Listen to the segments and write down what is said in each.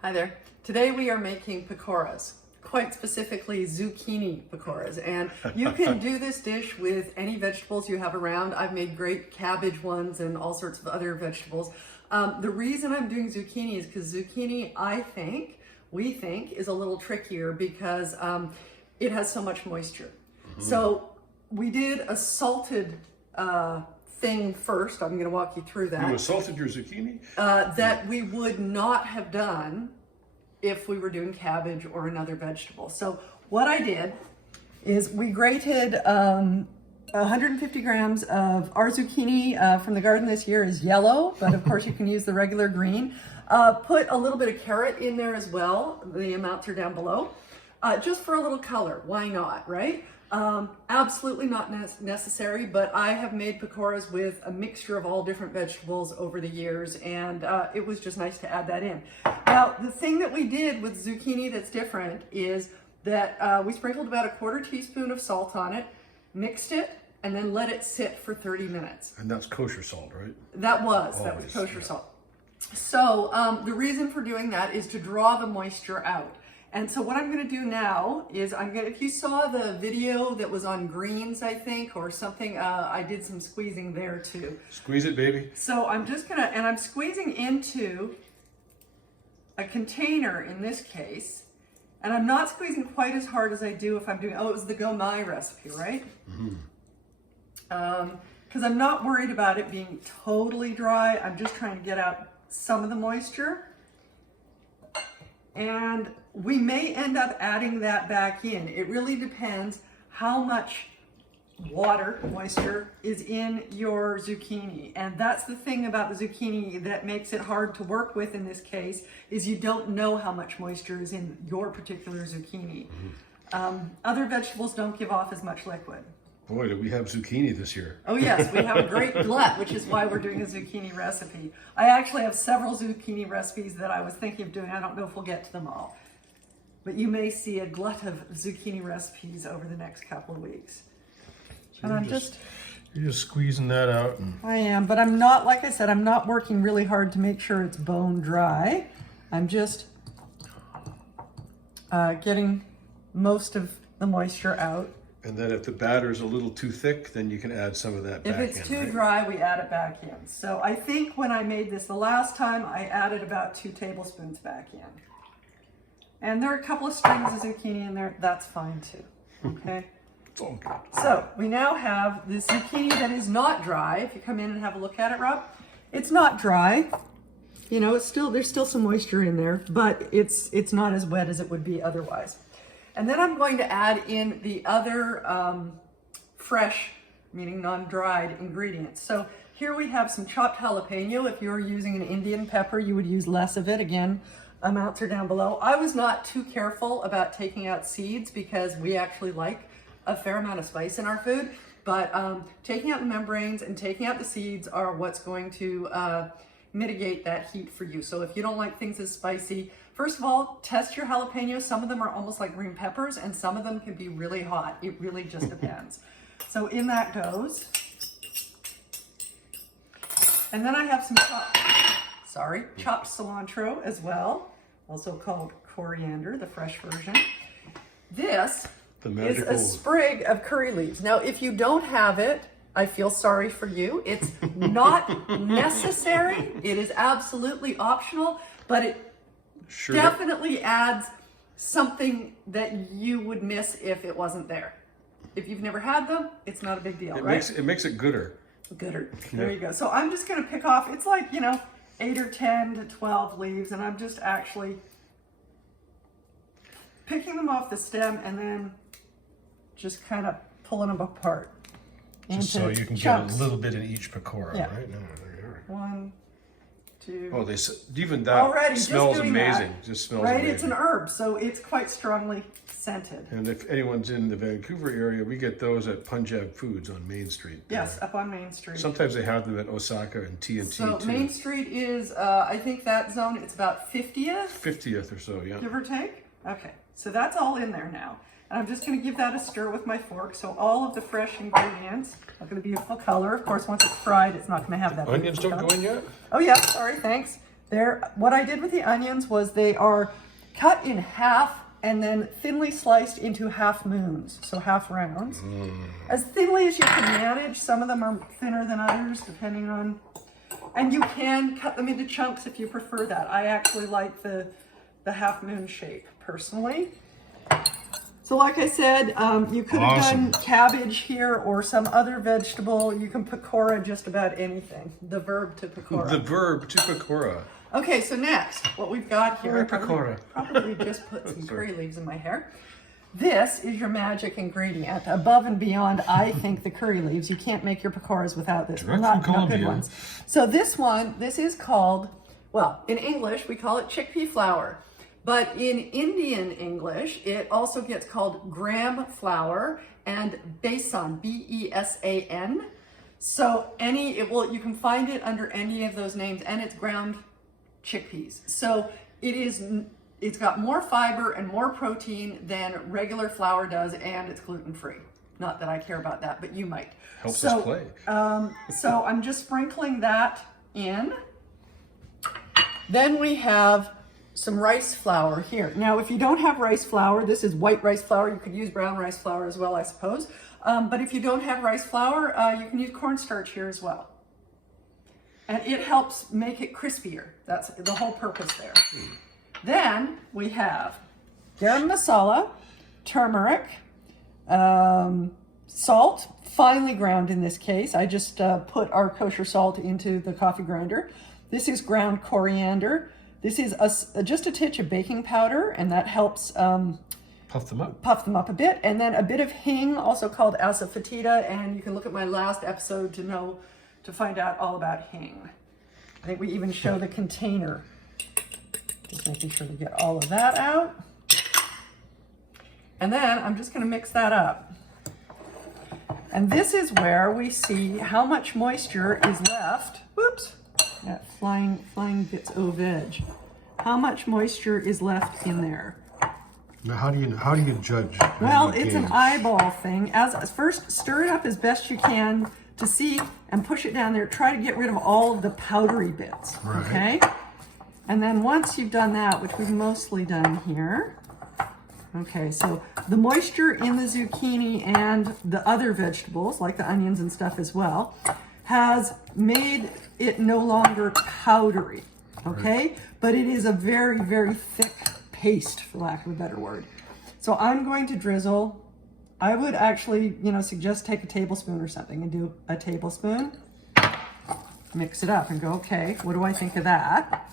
Hi there. Today we are making pakoras, quite specifically zucchini pakoras. And you can do this dish with any vegetables you have around. I've made great cabbage ones and all sorts of other vegetables. The reason I'm doing zucchini is because zucchini, we think, is a little trickier because it has so much moisture. So we did a salted thing first. I'm going to walk you through that. You salted your zucchini? That we would not have done if we were doing cabbage or another vegetable. So what I did is we grated 150 grams of our zucchini from the garden this year is yellow, but of course you can use the regular green. Put a little bit of carrot in there as well. The amounts are down below. Just for a little color. Why not, right? Absolutely not necessary, but I have made pakoras with a mixture of all different vegetables over the years, and it was just nice to add that in. Now, the thing that we did with zucchini that's different is that we sprinkled about a quarter teaspoon of salt on it, mixed it, and then let it sit for 30 minutes. And that's kosher salt, right? That was kosher salt. So the reason for doing that is to draw the moisture out. And so what I'm going to do now is if you saw the video that was on greens, I think, or something, I did some squeezing there too. Squeeze it, baby. So I'm just going to, and I'm squeezing into a container in this case, and I'm not squeezing quite as hard as I do if I'm doing, it was the gomai recipe, right? Because I'm not worried about it being totally dry. I'm just trying to get out some of the moisture. And we may end up adding that back in. It really depends how much moisture is in your zucchini. And that's the thing about the zucchini that makes it hard to work with in this case, is you don't know how much moisture is in your particular zucchini. Other vegetables don't give off as much liquid. Boy, do we have zucchini this year. Oh yes, we have a great glut, which is why we're doing a zucchini recipe. I actually have several zucchini recipes that I was thinking of doing. I don't know if we'll get to them all. But you may see a glut of zucchini recipes over the next couple of weeks. So and you're just squeezing that out. I am, but I'm not, like I said, I'm not working really hard to make sure it's bone dry. I'm just getting most of the moisture out. And then if the batter's a little too thick, then you can add some of that back in. If it's too dry, we add it back in. So I think when I made this the last time, I added about 2 tablespoons back in. And there are a couple of strings of zucchini in there. That's fine too, okay? It's all good. So we now have this zucchini that is not dry. If you come in and have a look at it, Rob, it's not dry. You know, there's still some moisture in there, but it's not as wet as it would be otherwise. And then I'm going to add in the other fresh, meaning non-dried ingredients. So here we have some chopped jalapeño. If you're using an Indian pepper, you would use less of it. Again, amounts are down below. I was not too careful about taking out seeds because we actually like a fair amount of spice in our food. But taking out the membranes and taking out the seeds are what's going to mitigate that heat for you. So if you don't like things as spicy, first of all, test your jalapenos. Some of them are almost like green peppers and some of them can be really hot. It really just depends. So in that goes. And then I have some chopped cilantro as well, also called coriander, the fresh version. This is a sprig of curry leaves. Now, if you don't have it, I feel sorry for you. It's not necessary. It is absolutely optional, but it definitely adds something that you would miss if it wasn't there. If you've never had them, it's not a big deal, right? It makes it gooder. Gooder. There you go. So I'm just going to pick off, it's like, 8 or 10 to 12 leaves, and I'm just actually picking them off the stem and then just kind of pulling them apart. Just so you can chunks. Get a little bit in each pakora, right? No, there you are. 1, 2. Oh, even that already smells amazing. Just smells amazing. It's an herb, so it's quite strongly scented. And if anyone's in the Vancouver area, we get those at Punjab Foods on Main Street. Yes, up on Main Street. Sometimes they have them at Osaka and TNT so too. Main Street is, I think that zone, it's about 50th? 50th or so, yeah. Give or take? Okay, so that's all in there now. And I'm just going to give that a stir with my fork. So all of the fresh ingredients, look at the beautiful color. Of course, once it's fried, it's not going to have that. Onions don't go in yet? Oh yeah, sorry, thanks. What I did with the onions was they are cut in half and then thinly sliced into half moons, so half rounds. As thinly as you can manage. Some of them are thinner than others, depending on, and you can cut them into chunks if you prefer that. I actually like the half moon shape, personally. So like I said, you could have done cabbage here or some other vegetable. You can pakora just about anything. The verb to pakora. The verb to pakora. Okay, so next, what we've got here, pakora. probably just put some curry leaves in my hair. This is your magic ingredient, above and beyond, I think, the curry leaves. You can't make your pakoras without this. Not good ones. So this is called, well, in English, we call it chickpea flour. But in Indian English, it also gets called gram flour and besan, B-E-S-A-N. So you can find it under any of those names, and it's ground chickpeas. So it's got more fiber and more protein than regular flour does, and it's gluten-free. Not that I care about that, but you might. Helps us play. So I'm just sprinkling that in. Then we have some rice flour here. Now, if you don't have rice flour, this is white rice flour. You could use brown rice flour as well, I suppose. But if you don't have rice flour, you can use cornstarch here as well. And it helps make it crispier. That's the whole purpose there. Then we have garam masala, turmeric, salt, finely ground in this case. I just put our kosher salt into the coffee grinder. This is ground coriander. This is just a titch of baking powder, and that helps puff them up. Puff them up a bit. And then a bit of hing, also called asafoetida, and you can look at my last episode to find out all about hing. I think we even show the container. Just making sure to get all of that out. And then I'm just going to mix that up. And this is where we see how much moisture is left. Whoops. That flying bits of veg. How much moisture is left in there? Now, how do you judge? Well, it's an eyeball thing. First, stir it up as best you can to see, and push it down there. Try to get rid of all of the powdery bits. Right. Okay. And then once you've done that, which we've mostly done here. Okay, so the moisture in the zucchini and the other vegetables, like the onions and stuff as well, has made it no longer powdery, okay? Right. But it is a very, very thick paste, for lack of a better word. So I'm going to drizzle. I would actually, suggest take a tablespoon or something and do a tablespoon. Mix it up and go, okay, what do I think of that?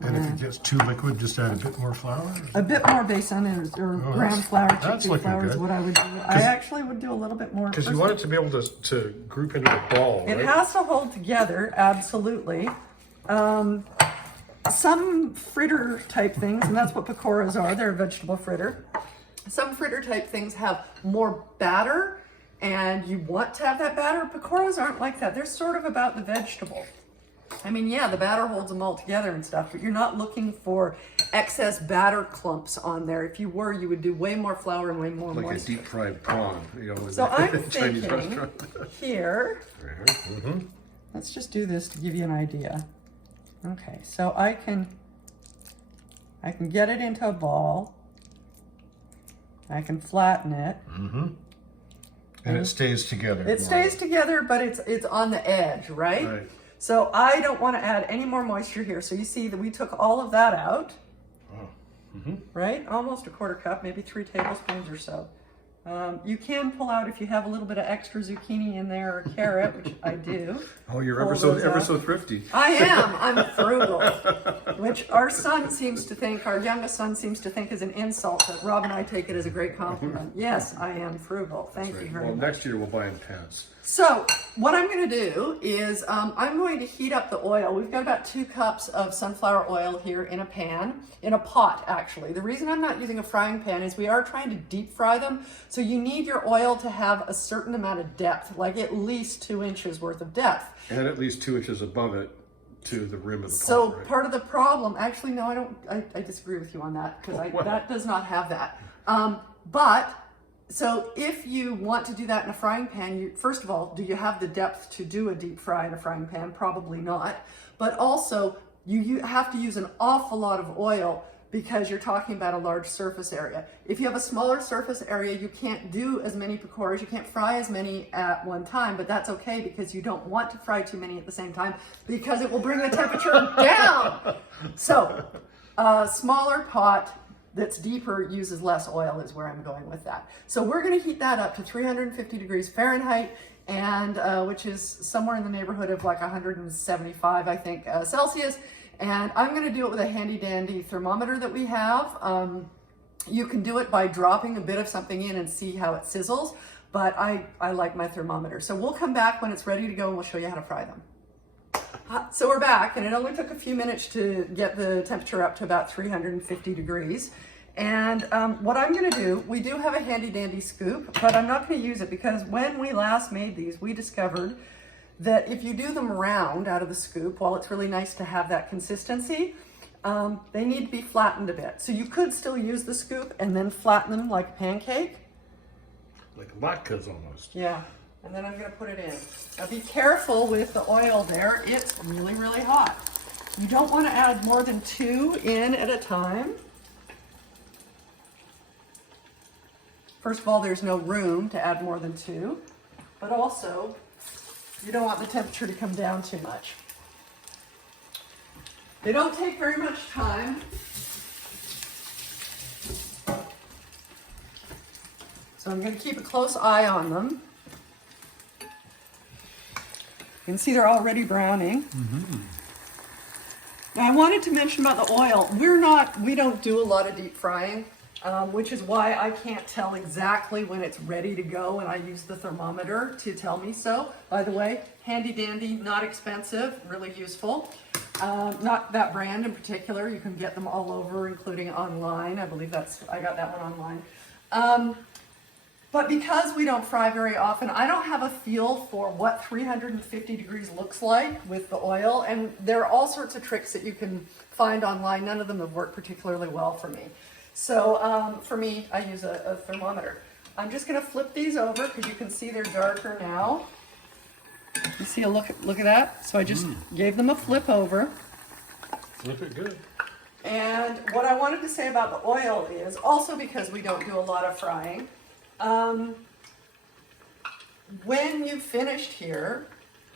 And if it gets too liquid, just add a bit more flour? A bit more besan or ground flour, chickpea flour is what I would do. I actually would do a little bit more. Because you want it to be able to group into a ball, right? It has to hold together, absolutely. Some fritter type things, and that's what pakoras are, they're a vegetable fritter. Some fritter type things have more batter, and you want to have that batter. Pakoras aren't like that. They're sort of about the vegetable. I mean, yeah, the batter holds them all together and stuff, but you're not looking for excess batter clumps on there. If you were, you would do way more flour and way more moisture. Like a deep fried prawn, So I'm thinking here, let's just do this to give you an idea. Okay, so I can get it into a ball. I can flatten it. And it stays together. It stays together, but it's on the edge, right? So I don't want to add any more moisture here. So you see that we took all of that out, right? Almost a quarter cup, maybe 3 tablespoons or so. You can pull out if you have a little bit of extra zucchini in there or carrot, which I do. Oh, you're ever so thrifty. I am. I'm frugal, which our youngest son seems to think is an insult, but Rob and I take it as a great compliment. Yes, I am frugal. Thank you very much. Well, next year we'll buy in pants. So what I'm going to do is I'm going to heat up the oil. We've got about 2 cups of sunflower oil here in a pot actually. The reason I'm not using a frying pan is we are trying to deep fry them. So you need your oil to have a certain amount of depth, like at least 2 inches worth of depth. And at least 2 inches above it to the rim of the pot. So right? part of the problem, actually, no, I don't, I disagree with you on that because that does not have that. So if you want to do that in a frying pan, first of all, do you have the depth to do a deep fry in a frying pan? Probably not. But also, you have to use an awful lot of oil because you're talking about a large surface area. If you have a smaller surface area, you can't do as many pakoras, you can't fry as many at one time, but that's okay because you don't want to fry too many at the same time because it will bring the temperature down. So a smaller pot that's deeper uses less oil is where I'm going with that. So we're gonna heat that up to 350 degrees Fahrenheit, and which is somewhere in the neighborhood of like 175, I think, Celsius. And I'm gonna do it with a handy dandy thermometer that we have. You can do it by dropping a bit of something in and see how it sizzles, but I like my thermometer. So we'll come back when it's ready to go and we'll show you how to fry them. So we're back, and it only took a few minutes to get the temperature up to about 350 degrees. And what I'm gonna do, we do have a handy dandy scoop, but I'm not gonna use it because when we last made these, we discovered that if you do them round out of the scoop, while it's really nice to have that consistency, they need to be flattened a bit. So you could still use the scoop and then flatten them like a pancake. Like latkes almost. Yeah, and then I'm gonna put it in. Now be careful with the oil there. It's really, really hot. You don't wanna add more than 2 in at a time. First of all, there's no room to add more than 2, but also, you don't want the temperature to come down too much. They don't take very much time. So I'm going to keep a close eye on them. You can see they're already browning. Mm-hmm. Now I wanted to mention about the oil. We don't do a lot of deep frying. Which is why I can't tell exactly when it's ready to go, and I use the thermometer to tell me so. By the way, handy dandy, not expensive, really useful. Not that brand in particular. You can get them all over, including online. I believe I got that one online. But because we don't fry very often, I don't have a feel for what 350 degrees looks like with the oil, and there are all sorts of tricks that you can find online. None of them have worked particularly well for me. So for me, I use a thermometer. I'm just gonna flip these over because you can see they're darker now. You see a look at that? So I just gave them a flip over. Flip it good. And what I wanted to say about the oil is, also because we don't do a lot of frying, when you've finished here,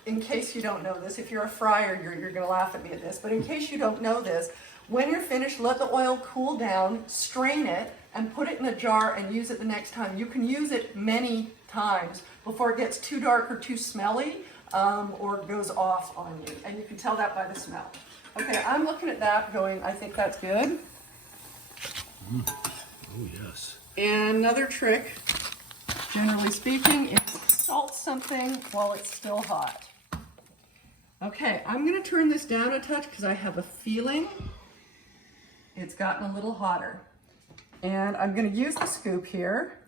in case you don't know this, if you're a fryer, you're gonna laugh at me at this, but in case you don't know this, when you're finished, let the oil cool down, strain it, and put it in a jar and use it the next time. You can use it many times before it gets too dark or too smelly or goes off on you. And you can tell that by the smell. Okay, I'm looking at that going, I think that's good. Oh, yes. And another trick, generally speaking, is salt something while it's still hot. Okay, I'm gonna turn this down a touch because I have a feeling it's gotten a little hotter. And I'm gonna use the scoop here,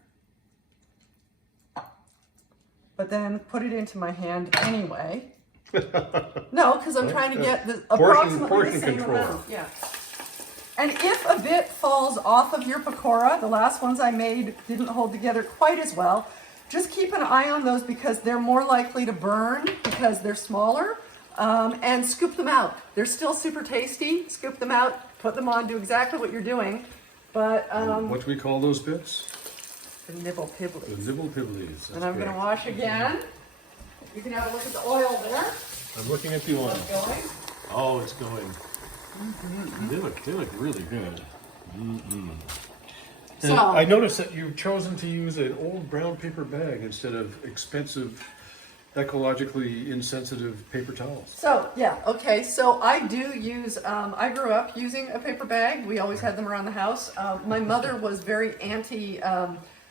but then put it into my hand anyway. No, because I'm trying to get the approximately the same amount. Yeah. And if a bit falls off of your pakora, the last ones I made didn't hold together quite as well, just keep an eye on those because they're more likely to burn because they're smaller. And scoop them out. They're still super tasty. Scoop them out, put them on, do exactly what you're doing. But what do we call those bits? the nibble pibblies. The nibble pibblies. And I'm going to wash again. You can have a look at the oil there. I'm looking at the oil. It's going. Oh, it's going. They look really good. So, I noticed that you've chosen to use an old brown paper bag instead of expensive, ecologically insensitive paper towels. So, yeah, okay, so I do use, I grew up using a paper bag. We always had them around the house. My mother was very anti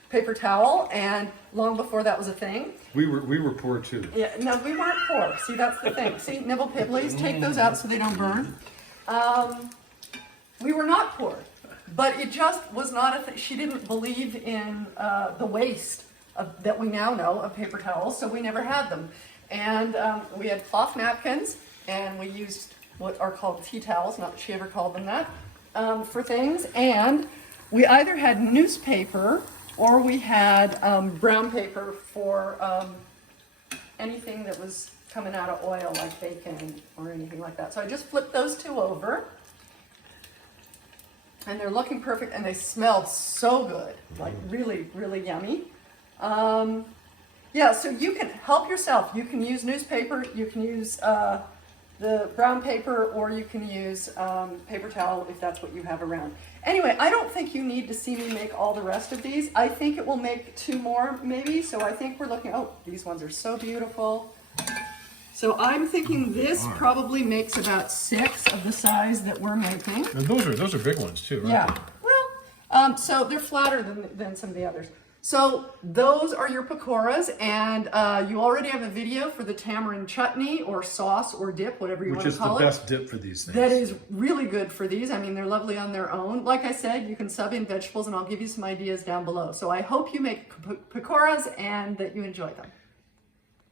paper towel, and long before that was a thing. We were poor too. Yeah, no, we weren't poor. See, that's the thing. See, nibble pibblies, take those out so they don't burn. We were not poor, but it just was not a thing. She didn't believe in the waste that we now know of paper towels, so we never had them. And we had cloth napkins, and we used what are called tea towels, not that she ever called them that, for things. And we either had newspaper or we had brown paper for anything that was coming out of oil like bacon or anything like that. So I just flipped those two over. And they're looking perfect, and they smell so good, like really, really yummy. Yeah, so you can help yourself. You can use newspaper, you can use the brown paper, or you can use paper towel if that's what you have around. Anyway, I don't think you need to see me make all the rest of these. I think it will make 2 more maybe, so I think we're looking, oh, these ones are so beautiful. So I'm thinking this probably makes about 6 of the size that we're making. And those are big ones too, right? Yeah, well, so they're flatter than some of the others. So those are your pakoras, and you already have a video for the tamarind chutney or sauce or dip, whatever you want to call it. Which is the best dip for these things. That is really good for these. I mean, they're lovely on their own. Like I said, you can sub in vegetables, and I'll give you some ideas down below. So I hope you make pakoras and that you enjoy them.